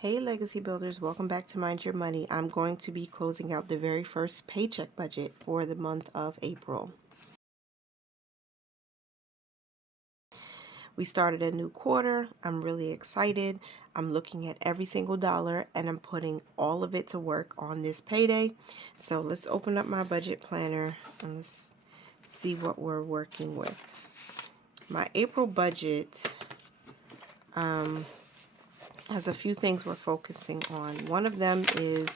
Hey Legacy Builders, welcome back to Mind Your Money. I'm going to be closing out the very first paycheck budget for the month of April. We started a new quarter. I'm really excited. I'm looking at every single dollar and I'm putting all of it to work on this payday. So let's open up my budget planner and let's see what we're working with. My April budget has a few things we're focusing on. One of them is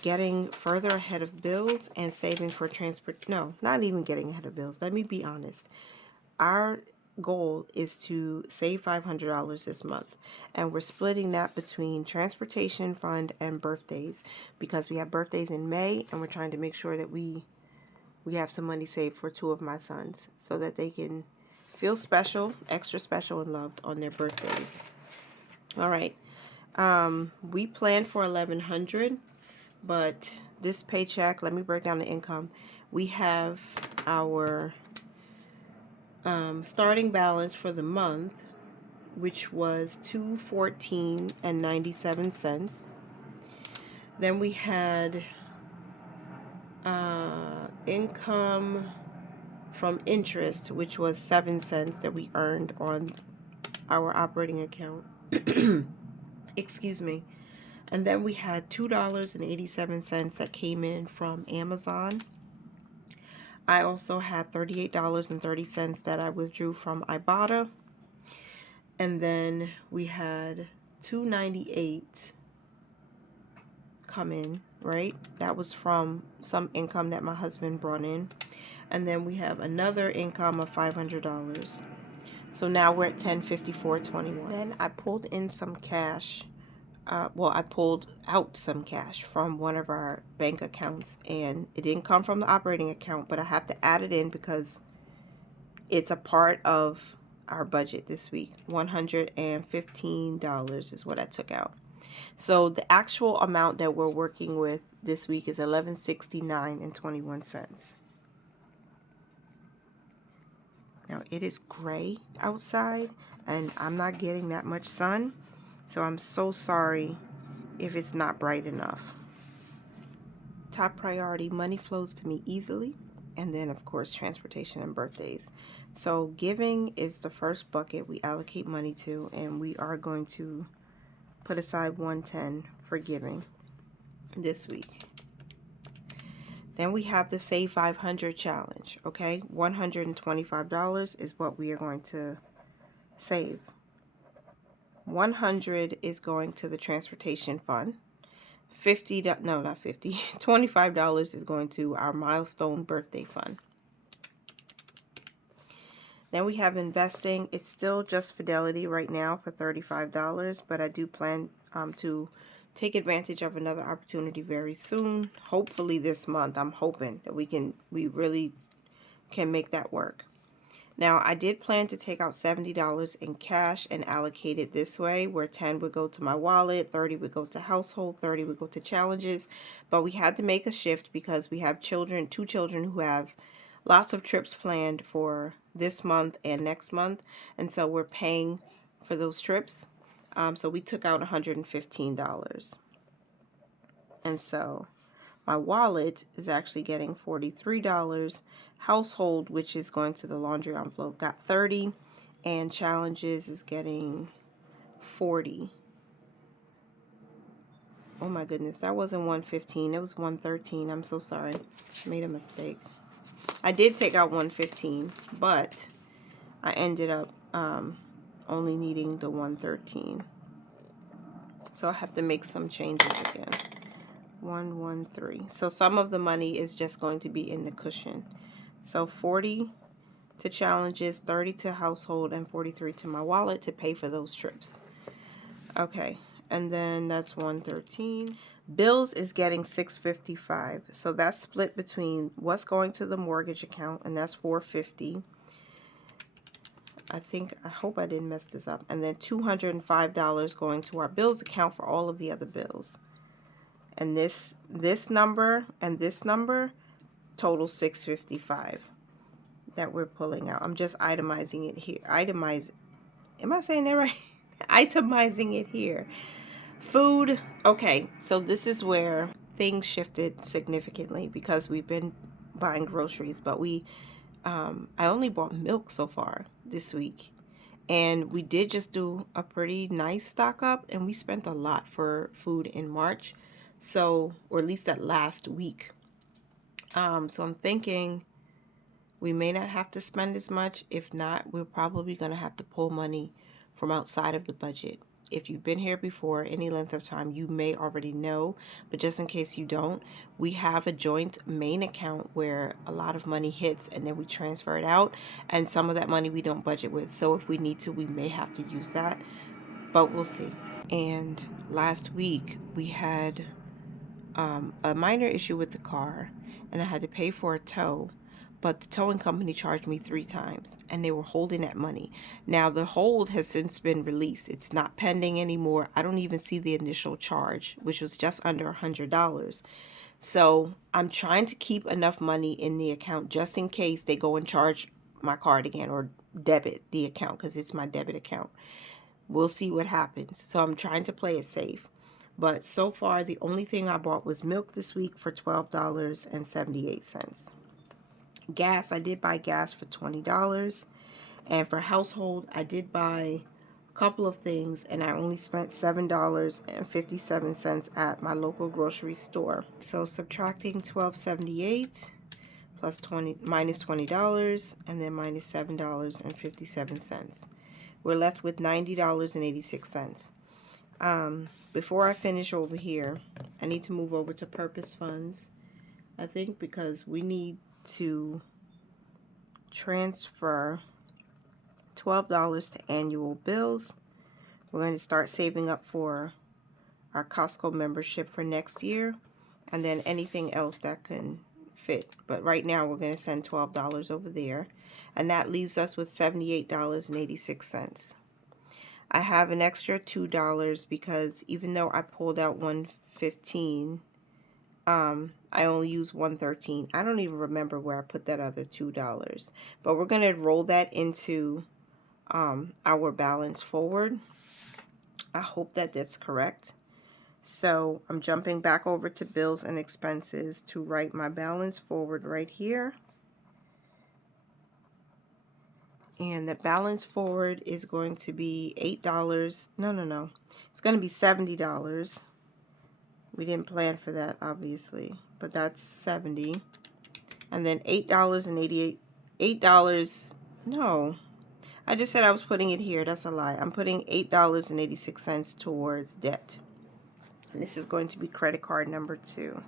getting further ahead of bills and saving for transport. No, not even getting ahead of bills. Let me be honest. Our goal is to save $500 this month, and we're splitting that between transportation fund and birthdays because we have birthdays in May, and we're trying to make sure that we have some money saved for two of my sons so that they can feel special, extra special and loved on their birthdays. All right. We planned for 1100, but this paycheck, let me break down the income. We have our starting balance for the month, which was $214.97. Then we had income from interest, which was 7 cents that we earned on our operating account. Excuse me. And then we had $2.87 that came in from Amazon. I also had $38.30 that I withdrew from Ibotta. And then we had $2.98 come in, right? That was from some income that my husband brought in. And then we have another income of $500. So now we're at $1054.21. Then I pulled in some cash. I pulled out some cash from one of our bank accounts, and it didn't come from the operating account, but I have to add it in because it's a part of our budget this week. $115 is what I took out. So the actual amount that we're working with this week is $1169.21. Now it is gray outside and I'm not getting that much sun, so I'm so sorry if it's not bright enough. Top priority, money flows to me easily, and then of course transportation and birthdays. So giving is the first bucket we allocate money to, and we are going to put aside 110 for giving this week. Then we have the Save 500 challenge, okay? $125 is what we are going to save. 100 is going to the transportation fund. $25 is going to our milestone birthday fund. Then we have investing. It's still just Fidelity right now for $35, but I do plan to take advantage of another opportunity very soon. Hopefully this month. I'm hoping that we really can make that work. Now, I did plan to take out $70 in cash and allocate it this way, where 10 would go to my wallet, 30 would go to household, 30 would go to challenges. But we had to make a shift because we have children, 2 children who have lots of trips planned for this month and next month, and so we're paying for those trips. So we took out $115, and so my wallet is actually getting $43. Household, which is going to the laundry envelope, got 30, and challenges is getting 40. Oh my goodness, that wasn't 115, it was 113. I'm so sorry, I made a mistake. I did take out 115, but I ended up only needing the 113. So I have to make some changes again. 113. So some of the money is just going to be in the cushion. So 40 to challenges, 30 to household, and 43 to my wallet to pay for those trips. Okay, and then that's 113. Bills is getting $655. So that's split between what's going to the mortgage account, and that's $450. I hope I didn't mess this up. And then $205 going to our bills account for all of the other bills. And this number and this number total $655 that we're pulling out. I'm just itemizing it here. Am I saying that right? itemizing it here. Food. Okay, so this is where things shifted significantly because we've been buying groceries, but I only bought milk so far this week. And we did just do a pretty nice stock up, and we spent a lot for food in March. So, or at least that last week. So I'm thinking we may not have to spend as much. If not, we're probably going to have to pull money from outside of the budget. If you've been here before any length of time, you may already know, but just in case you don't, we have a joint main account where a lot of money hits and then we transfer it out, and some of that money we don't budget with. So if we need to, we may have to use that, but we'll see. And last week we had a minor issue with the car, and I had to pay for a tow, but the towing company charged me 3 times, and they were holding that money. Now the hold has since been released. It's not pending anymore. I don't even see the initial charge, which was just under $100. So I'm trying to keep enough money in the account just in case they go and charge my card again or debit the account, because it's my debit account. We'll see what happens. So I'm trying to play it safe. But so far, the only thing I bought was milk this week for $12.78. Gas, I did buy gas for $20. And for household, I did buy a couple of things, and I only spent $7.57 at my local grocery store. So subtracting $12.78 plus 20 minus $20, and then minus $7.57. We're left with $90.86. Before I finish over here, I need to move over to purpose funds, I think, because we need to transfer $12 to annual bills. We're going to start saving up for our Costco membership for next year, and then anything else that can fit. But right now we're going to send $12 over there, and that leaves us with $78.86. I have an extra $2 because even though I pulled out $115, I only used $113. I don't even remember where I put that other $2. But we're going to roll that into our balance forward. I hope that that's correct. So I'm jumping back over to bills and expenses to write my balance forward right here. And the balance forward is going to be $8. No. It's going to be $70. We didn't plan for that, obviously, but that's $70. And then $8.88. $8. No, I just said I was putting it here. That's a lie. I'm putting $8.86 towards debt. And this is going to be credit card number 2.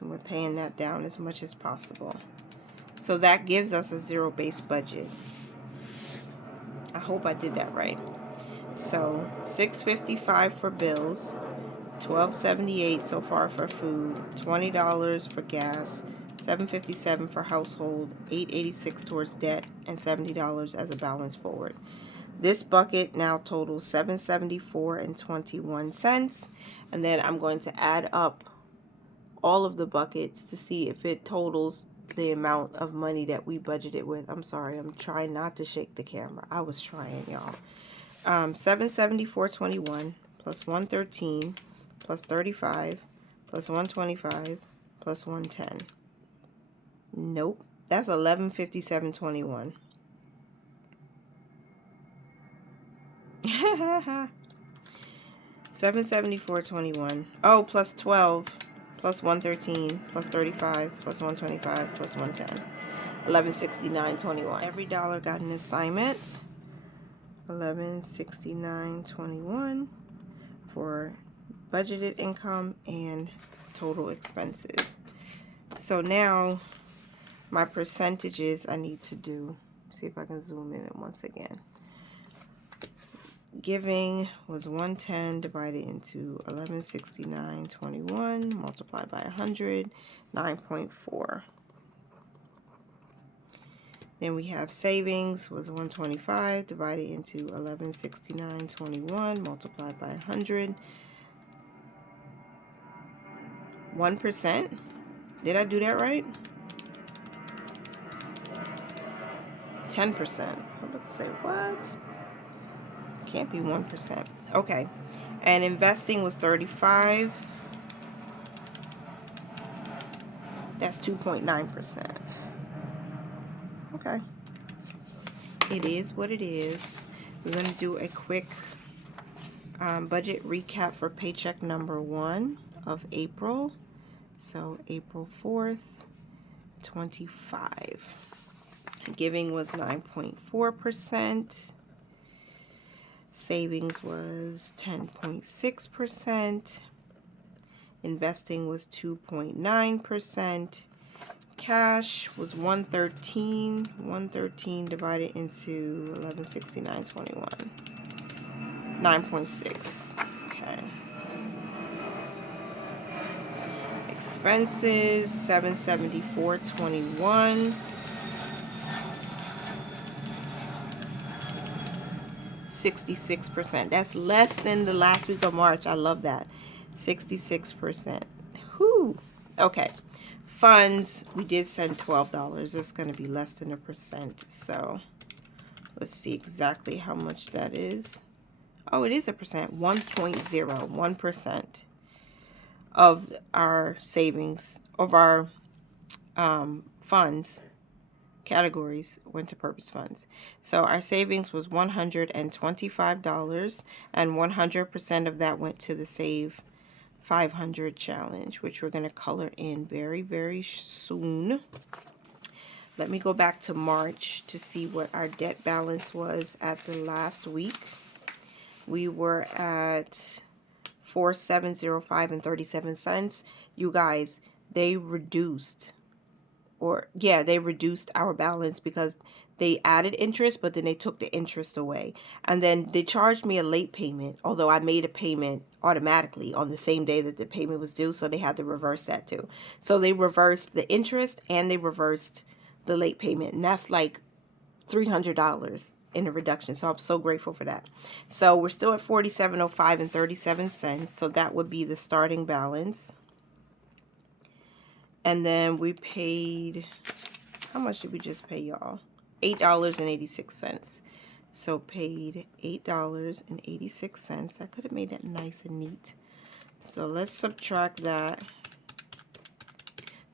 And we're paying that down as much as possible. So that gives us a zero-based budget. I hope I did that right. So $6.55 for bills, $12.78 so far for food, $20 for gas, $7.57 for household, $8.86 towards debt, and $70 as a balance forward. This bucket now totals $7.74.21, and then I'm going to add up all of the buckets to see if it totals the amount of money that we budgeted with. I'm sorry, I'm trying not to shake the camera. I was trying, y'all. $774.21 plus $113 plus $35 plus $125 plus $110. Nope, that's $1157.21. $774.21. Oh, plus 12 plus 113 plus 35 plus 125 plus 110. $1169.21. Every dollar got an assignment. $1169.21 for budgeted income and total expenses. So now my percentages I need to do. See if I can zoom in once again. Giving was 110 divided into 1169.21 multiplied by 100, 9.4. Then we have savings was 125 divided into 1169.21 multiplied by 100. 1%. Did I do that right? 10%. I'm about to say what? Can't be 1%. Okay. And investing was 35. That's 2.9%. Okay. It is what it is. We're going to do a quick budget recap for paycheck number 1 of April. So April 4th, 25. Giving was 9.4%. Savings was 10.6%. Investing was 2.9%. Cash was 113. 113 divided into 1169.21. 9.6. Okay. Expenses 774.21. 66%. That's less than the last week of March. I love that. 66%. Whew. Okay. Funds, we did send $12. It's going to be less than 1%. So let's see exactly how much that is. Oh, it is 1%. 1.01% of our savings, of our funds categories went to purpose funds. So our savings was $125, and 100% of that went to the Save 500 challenge, which we're going to color in very, very soon. Let me go back to March to see what our debt balance was at the last week. We were at 4705 and 37 cents. You guys, they reduced our balance because they added interest, but then they took the interest away. And then they charged me a late payment, although I made a payment automatically on the same day that the payment was due, so they had to reverse that too. So they reversed the interest and they reversed the late payment, and that's like $300 in a reduction. So I'm so grateful for that. So we're still at 4705 and 37 cents. So that would be the starting balance. And then we paid, how much did we just pay, y'all? $8.86. So paid $8.86. I could have made that nice and neat. So let's subtract that.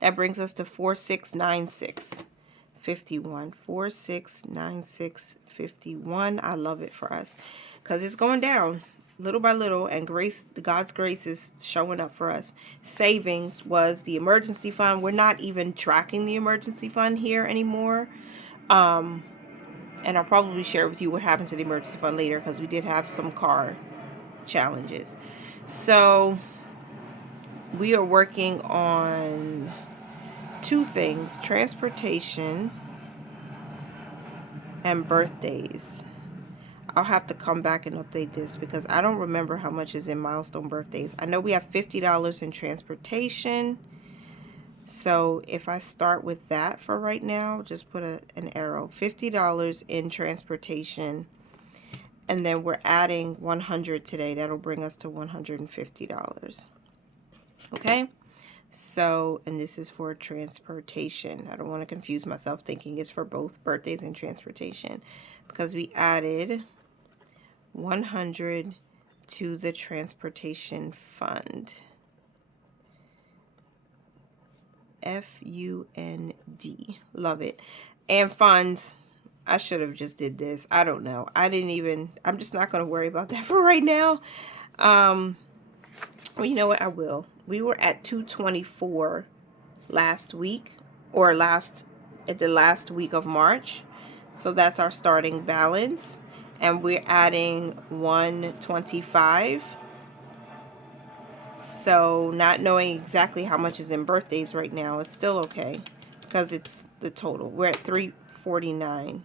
That brings us to 4696.51. 4696.51. I love it for us because it's going down little by little, and God's grace is showing up for us. Savings was the emergency fund. We're not even tracking the emergency fund here anymore. And I'll probably share with you what happened to the emergency fund later, because we did have some car challenges. So we are working on 2 things: transportation and birthdays. I'll have to come back and update this because I don't remember how much is in milestone birthdays. I know we have $50 in transportation. So if I start with that for right now, just put an arrow. $50 in transportation. And then we're adding 100 today. That'll bring us to $150. Okay? So, and this is for transportation. I don't want to confuse myself thinking it's for both birthdays and transportation, because we added 100 to the transportation fund. F-U-N-D. Love it. And funds, I should have just did this. I don't know. I'm just not going to worry about that for right now. Well, you know what? I will. We were at 224 last week, or at the last week of March. So that's our starting balance. And we're adding 125. So not knowing exactly how much is in birthdays right now, it's still okay because it's the total. We're at 349.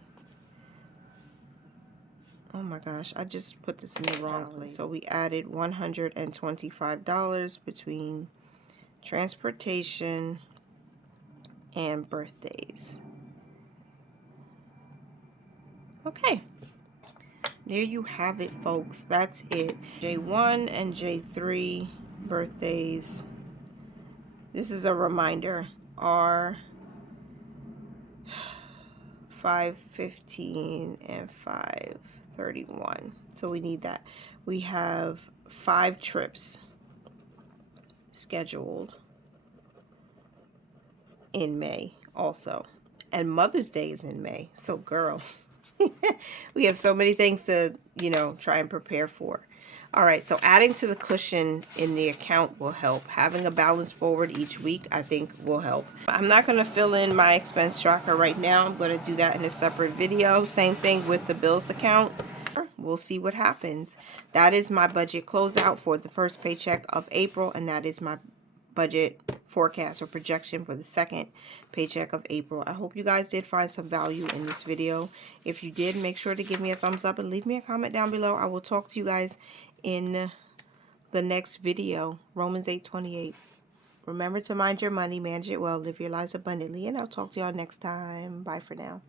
Oh my gosh, I just put this in the wrong place. So we added $125 between transportation and birthdays. Okay. There you have it, folks. That's it. J1 and J3 birthdays. This is a reminder. Are 5/15 and 5/30. 31. So we need that. We have 5 trips scheduled in May also. And Mother's Day is in May. So girl, we have so many things to, you know, try and prepare for. All right, so adding to the cushion in the account will help. Having a balance forward each week, I think, will help. I'm not going to fill in my expense tracker right now. I'm going to do that in a separate video. Same thing with the bills account. We'll see what happens. That is my budget closeout for the first paycheck of April, and that is my budget forecast or projection for the second paycheck of April. I hope you guys did find some value in this video. If you did, make sure to give me a thumbs up and leave me a comment down below. I will talk to you guys in the next video. Romans 8:28. Remember to mind your money, manage it well, live your lives abundantly, and I'll talk to y'all next time. Bye for now.